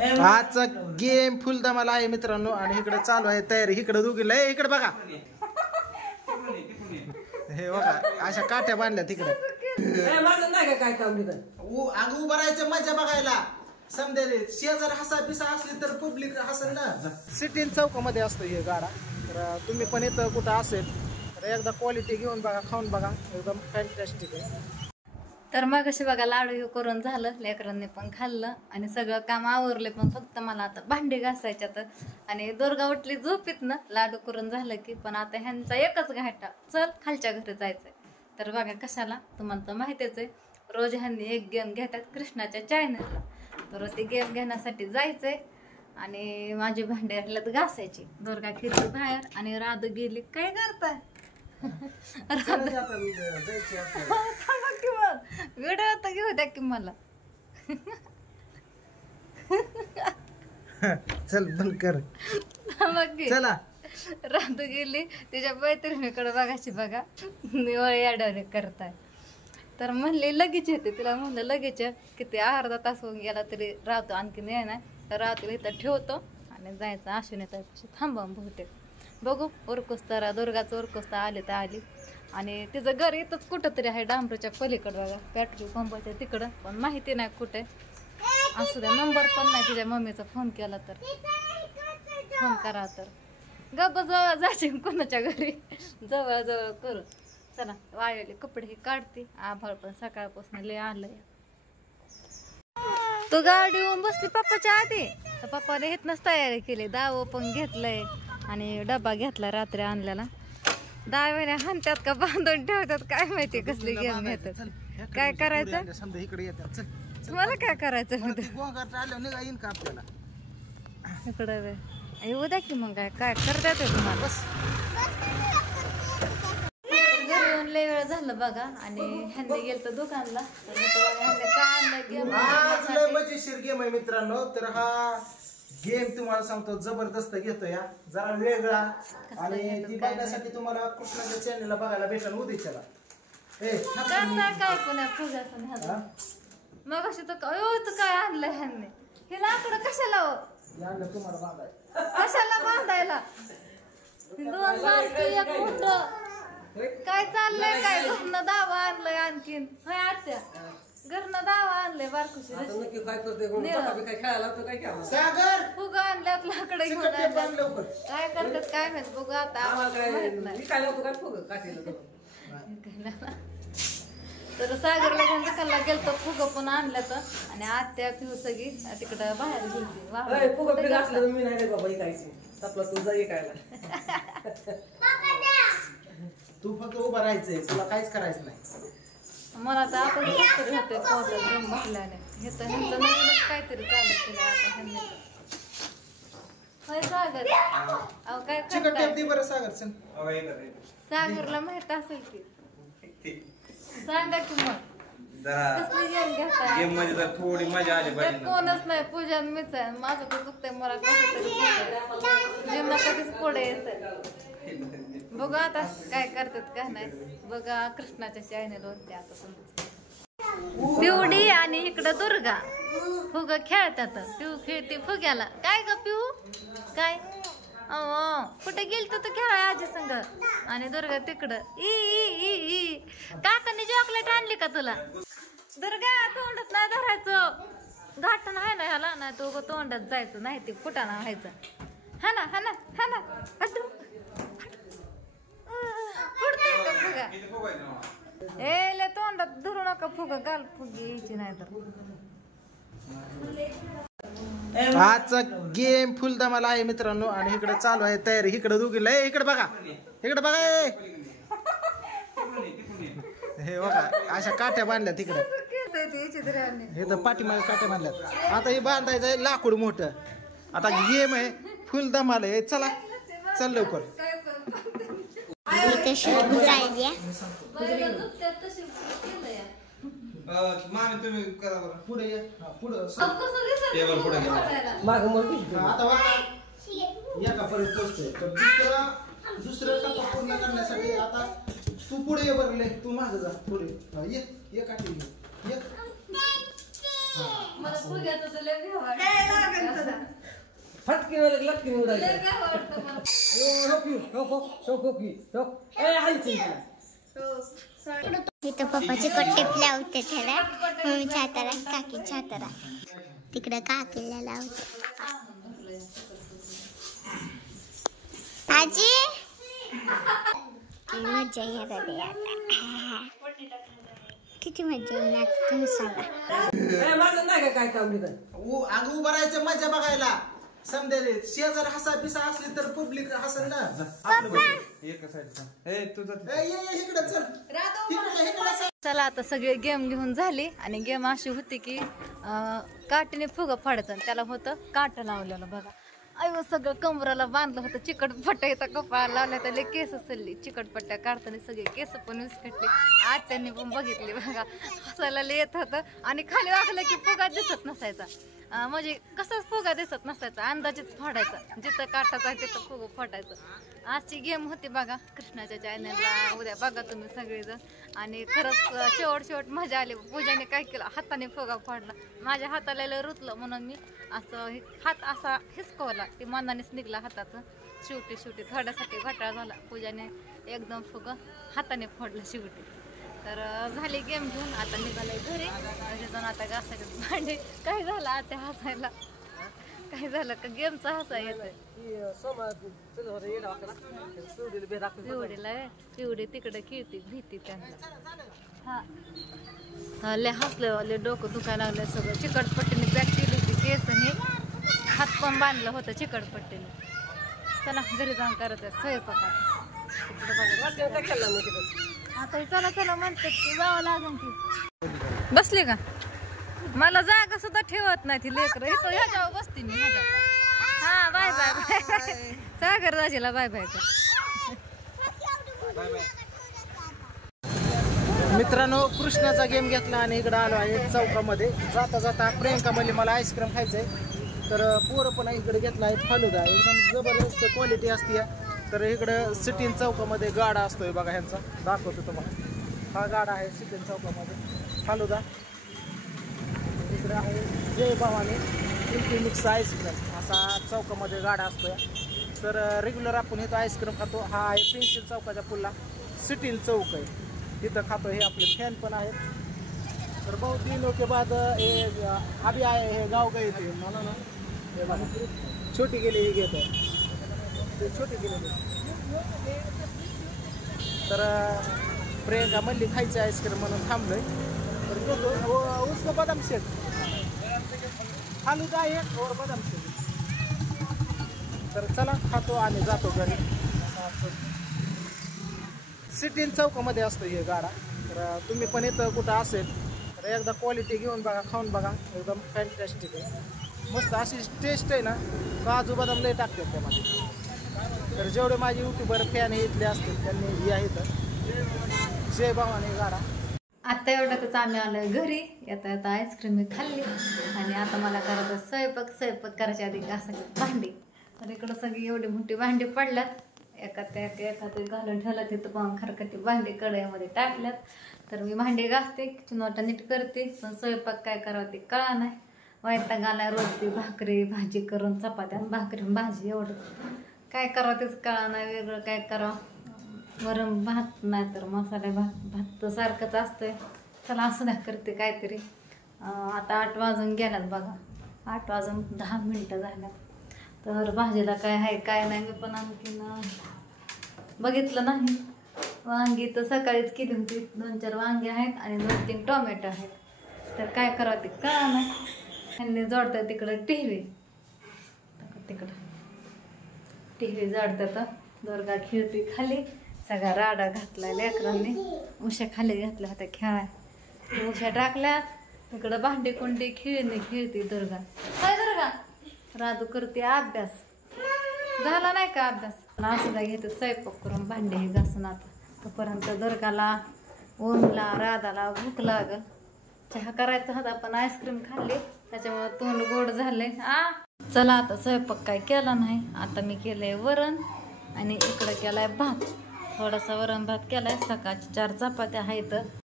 आजचा गेम फुल धमाल आहे मित्रांनो आणि इकडे चालू आहे तयारी. इकडे दोघीला इकडे बघा, हे बघा अशा काठ्या बांधल्या तिकडे. अगं उभं राहायचं मजा बघायला. समजेल शेजार हसा पिसा असली तर पब्लिक हसल ना. सिटीन चौकामध्ये असतो हे गाडा. तर तुम्ही पण इथं कुठं असेल तर एकदा क्वालिटी घेऊन बघा, खाऊन बघा, एकदम फॅन्टॅस्टिक आहे. तर मग अशी बघा लाडू करून झालं, लेकरांनी पण खाल्लं आणि सगळं काम आवरले. पण फक्त मला आता भांडी घासायच्यात आणि दुर्गा उठली झोपीत ना. लाडू करून झालं की पण आता ह्यांचा एकच घाटा, चल खालच्या घरी जायचंय. तर बघा कशाला, तुम्हाला तर माहितीच आहे, रोज ह्यांनी एक गेम घेतात कृष्णाच्या चॅनलला. तर ते गेम घेण्यासाठी जायचंय आणि माझी भांडी ह्यात घासायची. दुर्गा खेळली बाहेर आणि राधू गेली. काय करताय? व्हिडिओ आता घेऊ द्या की मला. चल बंद कर. चला राधू गेली तिच्या मैत्रिणीकडे बघायची. बघा निवळ अडवणे करताय. तर म्हणले लगेच येते. तिला म्हणलं लगेच किती अर्धा तास होऊन गेला तरी राहतो आणखीन येणार. तर राहतो इथं ठेवतो आणि जायचं अश्विनी त्यापेक्षा थांबा बहुतेक. बघू उरकुस्तारा दुर्गाचं उरकुस्ता आले तर आली. आणि तिचं घर इथंच कुठं तरी आहे डांबरच्या पलीकडं बघा, पेट्रोल पंपाच्या तिकडं. पण माहिती नाही कुठे असू द्या. नंबर पण नाही. तिच्या मम्मीचा फोन केला तर फोन करा. तर गप्प जवळ जायचे कोणाच्या घरी जवळ जवळ करू. चला वाळलेले कपडे हे काढते. आभाळ पण सकाळपासून लय आलंय. तो गाडी येऊन बसली पप्पाच्या आधी. तर पप्पाने इथनच तयारी केली. दाव पण घेतलंय आणि डबा घेतला रात्री आणलेला. 10 महिने हाणत्यात का बांधून ठेवतात काय माहिती कसली गेम घेतात. काय करायचं मला, काय करायचं इकडं येऊ द्या की. मग काय करतात तुम्हाला. घरी येऊन लय वेळ झालं बघा आणि ह्यांनी गेलं तर दुकानला. मजेशीर गेम आहे मित्रांनो. तर हा गेम तुम्हाला सांगतो जबरदस्त घेतो या, जरा वेगळा. आणि ती बघण्यासाठी तुम्हाला कृष्णाच्या चॅनलला बघायला भेटेल उद्याच्याला. काय पुण्या पूजा मग अशी तर काय आणलं ह्यांनी. हे लाकडं कशाला तुम्हाला बांधाय, कशाला बांधायला. 2 बारकी एक मोठं काय चाललंय. काय घरनं दावा आणलंय आणखीन. होय आत्या घरनं दावा आणलंय बारकुशी. फुगा आणल्यात लाकडं घेऊन काय करतात काय माहित. बघू आता माहित नाही. तर सागरला घेऊन दुकानला गेलतो. फुगं पण आणल्यात आणि आत्या पिऊ सगळी तिकडं बाहेर तू फक्त उभं राहायचंय, तुला काहीच करायचं नाही. मला तर आपण होते पोहोचल गेम बसल्याने. हे तर ह्यांचं नवीनच काहीतरी चालू केलं आता ह्यांनी. होय सागर अहो काय करताय. सागरला माहित असेल की सांगा की मग कसली गेम घेताय. थोडी मजा आली कोणच नाही. पूजा मीच आहे. माझं तर दुखतंय. मला कसं तरी ज्यांना कधीच पुढे येत. बघा आता काय करतात काय नाही. बघा कृष्णाच्या चॅनलवर आता पिवडी आणि इकडं दुर्गा फुग खेळतात. पिऊ खेळते फुग्याला. काय ग पिऊ काय कुठे गेल तर खेळाय आजी संग. आणि दुर्गा तिकडं ई काकांनी चॉकलेट आणली का तुला. दुर्गा तोंडात नाही धरायचं. घाटण आहे ना ह्याला नाही तो तोंडात जायचं नाही. ते कुटाणा व्हायचं. हा ना हा ना हा ना फुटते का फुगा. ए तोंडात धरू नका फुगा. गाल फुगी यायची नाही तर. आजचा गेम फुल धमाल आहे मित्रांनो आणि इकडे चालू आहे तयारी. इकडे दोघीला इकडे बघा, इकडे बघा. हे बघा अशा काठ्या बांधल्या तिकडे. हे तर पाठीमागे काठ्या बांधल्यात. आता हे बांधायचं आहे लाकूड मोठं. आता गेम आहे फुल धमाल आहे. चला चल लवकर. मामी तुम्ही करा बरं. पुढे ये. पुढे आता या का परत पोचतोय. तर दुसरं टप्पा पूर्ण करण्यासाठी आता तू पुढे ये बरं. तू मागं जा पुढे. ये काठी ये. मला फुग्याचं तुला फटके वाले लटके उडायचे लय काय वाटतं मला. इथं पप्पाचे कट्टे लावते त्याला मम्मीच्या हाताला काकीच्या हाताला तिकडं काकीला लावते आजी किती मजा येत होती आता किती मजा येईल आता तुम्ही सांगा माझं नाही काय काम नाही अगं उभं राहायचं मजा बघायला समजेल शेजार हसा पिसा असली तर पब्लिक हसल ना आपलं बघ. एका साईड ए तुझं ये इकडं चल इकडं चल. चला आता सगळे गेम घेऊन झाली आणि गेम अशी होती की काठीने फुगा फाडायचा आणि त्याला होतं काट लावलेलं बघा. अयो सगळं कमराला बांधलं होतं चिकटपट्ट्या इथं कपाळाला लावल्या त्याला केस सल्ली चिकटपट्ट्या काढताना सगळे केस पण विस्कटले आज त्यांनी पण बघितले बघा हसायला येत होतं आणि खाली वाकलं की फुगा दिसत नसायचा म्हणजे कसंच फुगा दिसत नसायचा अंदाजेच फाडायचा जिथं काटायचा तिथं फुगा फाटायचं. आजची गेम होती बघा कृष्णाच्या चॅनलला उद्या बघा तुम्ही सगळेजण आणि खरंच शेवट मजा आली. पूजाने काय केलं हाताने फुगा फाडला माझ्या हाताला लय रुतलं म्हणून मी असं हात असा हिसकवला ते मनानेच निघला हाताचं शेवटी थोड्यासाठी घटाळा झाला. पूजाने एकदम फुगा हाताने फोडला शेवटी. तर झाली गेम घेऊन आता निघालाय घरी जाऊन आता घासायचे भांडे काय झालं आता हसायला काय झालं का गेमचा हसा येतोय पिवडी तिकडे खेळती भीती त्यांना हा लय हसलं लय डोकं दुखायला लागलं सगळं चिकटपट्टीने बॅग केली होती केसने हात पण बांधलं होतं चिकटपट्टीने. चला घरी जाऊन करत आहे स्वयंपाकात आता चला म्हणतात की जावं लागेल की बसले का मला जागा सुद्धा ठेवत नाही ती लेकरं इथं ह्याच्यावर बसते मी ह्याच्यावर. हा बाय बाय सागर दाजीला बाय बाय मित्रांनो कृष्णाचा गेम घेतला आणि इकडं आलो आहे चौकामध्ये जाता प्रियंका म्हणली मला आईस्क्रीम खायचंय तर पोरं पण इकडे घेतला आहे फालुदा एकदम जबरदस्त क्वालिटी असते. तर इकडं सिटीन चौकामध्ये गाडा असतोय बघा ह्यांचा दाखवतो तुम्हाला हा गाडा आहे सिटीन चौकामध्ये फालुदा. इकडे आहे जय भवानी कुल्फी मिक्स आईस्क्रीम असा चौकामध्ये गाडा असतोय. तर रेग्युलर आपण इथं आईस्क्रीम खातो. हा आहे पेन्सिल चौकाच्या पुढला सिटीन चौक आहे तिथं खातो. हे आपले फॅन पण आहेत. तर बहुत दिनों के बाद अभी आए हे गाव गए थे म्हणून हे बघा छोटी गेली हे घेत आहे ते छोटी गेलेली. तर प्रियंका म्हणली खायची आईस्क्रीम म्हणून थांबलोय तर घेतो उसको बदाम शेक फालुदा आहे और बदाम शेक. तर चला खातो आणि जातो घरी. सिटीन चौकामध्ये असतो हे गाडा. तर तुम्ही पण इथं कुठं असेल तर एकदा क्वालिटी घेऊन बघा खाऊन बघा एकदम फॅन्टॅस्टिक आहे मस्त अशी टेस्ट आहे ना काजू बदाम लय टाकतात त्यामध्ये. तर जेवढे माझे युट्यूबर फॅन इथले असतील त्यांनी या इथं जय भवानी गाडा. आता एवढ्यातच आम्ही आलोय घरी येता आईस्क्रीम मी खाल्ली आणि आता मला करायचं स्वयंपाक करायच्या आधी घासायची भांडी. तर इकडं सगळी एवढी मोठी भांडी पडल्यात एखादी घालून ठेवलं तिथं पण खरकटी भांडी कढईमध्ये टाकल्यात. तर मी भांडी घासते चुनवटा नीट करते पण स्वयंपाक काय करावं ते कळा नाही. वैताग आलाय रोज ती भाकरी भाजी करून चपात्या भाकरी भाजी एवढं काय करावं तेच कळा नाही. वेगळं काय करावं वरण भात नाही तर मसाले भात तर सारखंच असतंय. चला असं नाही करते काहीतरी. आता 8 वाजून गेल्यात बघा 8 वाजून 10 मिनिटं झाल्यात. तर भाजीला काय आहे काय नाही मी पण आणखीन बघितलं नाही. वांगी तर सकाळीच केली होती 2-4 वांगी आहेत आणि 2-3 टोमॅटो आहेत. तर काय करावं ते कळा नाही. ह्यांनी जोडतात तिकडं टीव्ही टीव्ही जोडतात. दुर्गा खेळती खाली सगळा राडा घातला लेकरांनी उशा खाली घातल्या होत्या खेळाय उशा टाकल्या तिकडं भांडी कुंडी खेळती दुर्गा. काय दुर्गा राधू करते अभ्यास झाला नाही का अभ्यास असुद्धा घेते स्वयंपाक करून भांडे हे घासून. आता तोपर्यंत दुर्गाला ओमला राधाला भूक लागल. चहा करायचा होता आपण आईस्क्रीम खाल्ली त्याच्यामुळे तोंड गोड झाले. चला आता स्वयंपाक काय केला नाही. आता मी केलंय वरण आणि इकडं केलाय भात. थोडासा वरण भात केलाय. सकाळची 4 चपात्या आहेत.